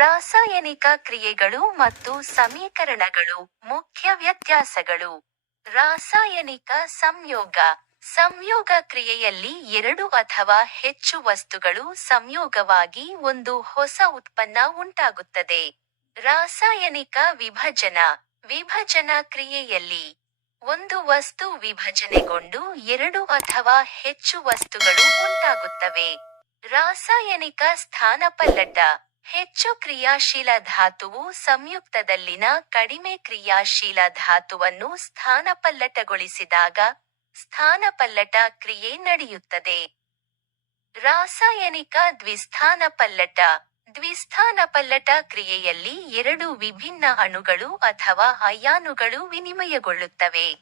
ರಾಸಾಯನಿಕ ಕ್ರಿಯೆಗಳು ಮತ್ತು ಸಮೀಕರಣಗಳು. ಮುಖ್ಯ ವ್ಯತ್ಯಾಸಗಳು. ರಾಸಾಯನಿಕ ಸಂಯೋಗ. ಸಂಯೋಗ ಕ್ರಿಯೆಯಲ್ಲಿ ಎರಡು ಅಥವಾ ಹೆಚ್ಚು ವಸ್ತುಗಳು ಸಂಯೋಗವಾಗಿ ಒಂದು ಹೊಸ ಉತ್ಪನ್ನ ಉಂಟಾಗುತ್ತದೆ. ರಾಸಾಯನಿಕ ವಿಭಜನ. ವಿಭಜನಾ ಕ್ರಿಯೆಯಲ್ಲಿ ಒಂದು ವಸ್ತು ವಿಭಜನೆಗೊಂಡು ಎರಡು ಅಥವಾ ಹೆಚ್ಚು ವಸ್ತುಗಳು ಉಂಟಾಗುತ್ತವೆ. ರಾಸಾಯನಿಕ ಸ್ಥಾನಪಲ್ಲಟ. ಹೆಚ್ಚು ಕ್ರಿಯಾಶೀಲ ಧಾತುವು ಸಂಯುಕ್ತದಲ್ಲಿನ ಕಡಿಮೆ ಕ್ರಿಯಾಶೀಲ ಧಾತುವನ್ನು ಸ್ಥಾನಪಲ್ಲಟಗೊಳಿಸಿದಾಗ ಸ್ಥಾನಪಲ್ಲಟ ಕ್ರಿಯೆ ನಡೆಯುತ್ತದೆ. ರಾಸಾಯನಿಕ ದ್ವಿಸ್ಥಾನಪಲ್ಲಟ. ದ್ವಿಸ್ಥಾನಪಲ್ಲಟ ಕ್ರಿಯೆಯಲ್ಲಿ ಎರಡು ವಿಭಿನ್ನ ಅಣುಗಳು ಅಥವಾ ಅಯಾನುಗಳು ವಿನಿಮಯಗೊಳ್ಳುತ್ತವೆ.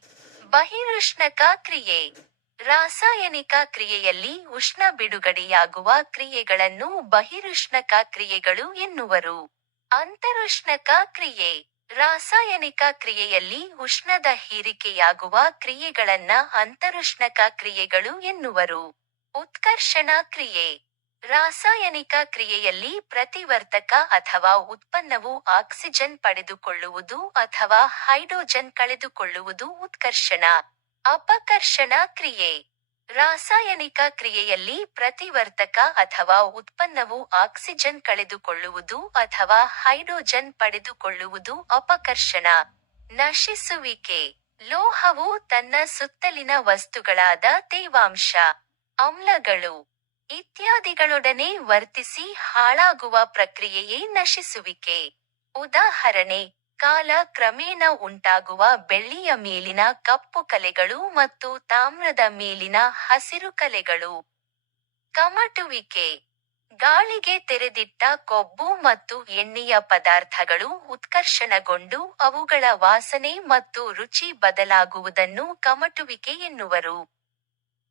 ಬಹಿರುಷ್ಣಕ ಕ್ರಿಯೆ. ರಾಸಾಯನಿಕ ಕ್ರಿಯೆಯಲ್ಲಿ ಉಷ್ಣ ಬಿಡುಗಡೆಯಾಗುವ ಕ್ರಿಯೆಗಳನ್ನು ಬಹಿರುಷ್ಣಕ ಕ್ರಿಯೆಗಳು ಎನ್ನುವರು. ಅಂತರುಷ್ಣಕ ಕ್ರಿಯೆ. ರಾಸಾಯನಿಕ ಕ್ರಿಯೆಯಲ್ಲಿ ಉಷ್ಣದ ಹೀರಿಕೆಯಾಗುವ ಕ್ರಿಯೆಗಳನ್ನ ಅಂತರುಷ್ಣಕ ಕ್ರಿಯೆಗಳು ಎನ್ನುವರು. ಉತ್ಕರ್ಷಣ ಕ್ರಿಯೆ. ರಾಸಾಯನಿಕ ಕ್ರಿಯೆಯಲ್ಲಿ ಪ್ರತಿವರ್ತಕ ಅಥವಾ ಉತ್ಪನ್ನವು ಆಕ್ಸಿಜನ್ ಪಡೆದುಕೊಳ್ಳುವುದು ಅಥವಾ ಹೈಡ್ರೋಜನ್ ಕಳೆದುಕೊಳ್ಳುವುದು ಉತ್ಕರ್ಷಣ. ಅಪಕರ್ಷಣ ಕ್ರಿಯೆ. ರಾಸಾಯನಿಕ ಕ್ರಿಯೆಯಲ್ಲಿ ಪ್ರತಿವರ್ತಕ ಅಥವಾ ಉತ್ಪನ್ನವು ಆಕ್ಸಿಜನ್ ಕಳೆದುಕೊಳ್ಳುವುದು ಅಥವಾ ಹೈಡ್ರೋಜನ್ ಪಡೆದುಕೊಳ್ಳುವುದು ಅಪಕರ್ಷಣ. ನಶಿಸುವಿಕೆ. ಲೋಹವು ತನ್ನ ಸುತ್ತಲಿನ ವಸ್ತುಗಳಾದ ತೇವಾಂಶ, ಆಮ್ಲಗಳು ಇತ್ಯಾದಿಗಳೊಡನೆ ವರ್ತಿಸಿ ಹಾಳಾಗುವ ಪ್ರಕ್ರಿಯೆಯೇ ನಶಿಸುವಿಕೆ. ಉದಾಹರಣೆ, ಕಾಲ ಕ್ರಮೇಣ ಉಂಟಾಗುವ ಬೆಳ್ಳಿಯ ಮೇಲಿನ ಕಪ್ಪು ಕಲೆಗಳು ಮತ್ತು ತಾಮ್ರದ ಮೇಲಿನ ಹಸಿರು ಕಲೆಗಳು. ಕಮಟುವಿಕೆ. ಗಾಳಿಗೆ ತೆರೆದಿಟ್ಟ ಕೊಬ್ಬು ಮತ್ತು ಎಣ್ಣೆಯ ಪದಾರ್ಥಗಳು ಉತ್ಕರ್ಷಣಗೊಂಡು ಅವುಗಳ ವಾಸನೆ ಮತ್ತು ರುಚಿ ಬದಲಾಗುವುದನ್ನು ಕಮಟುವಿಕೆ ಎನ್ನುವರು.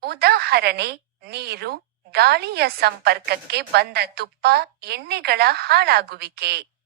ಉದಾಹರಣೆ, ನೀರು, ಗಾಳಿಯ ಸಂಪರ್ಕಕ್ಕೆ ಬಂದ ತುಪ್ಪ, ಎಣ್ಣೆಗಳ ಹಾಳಾಗುವಿಕೆ.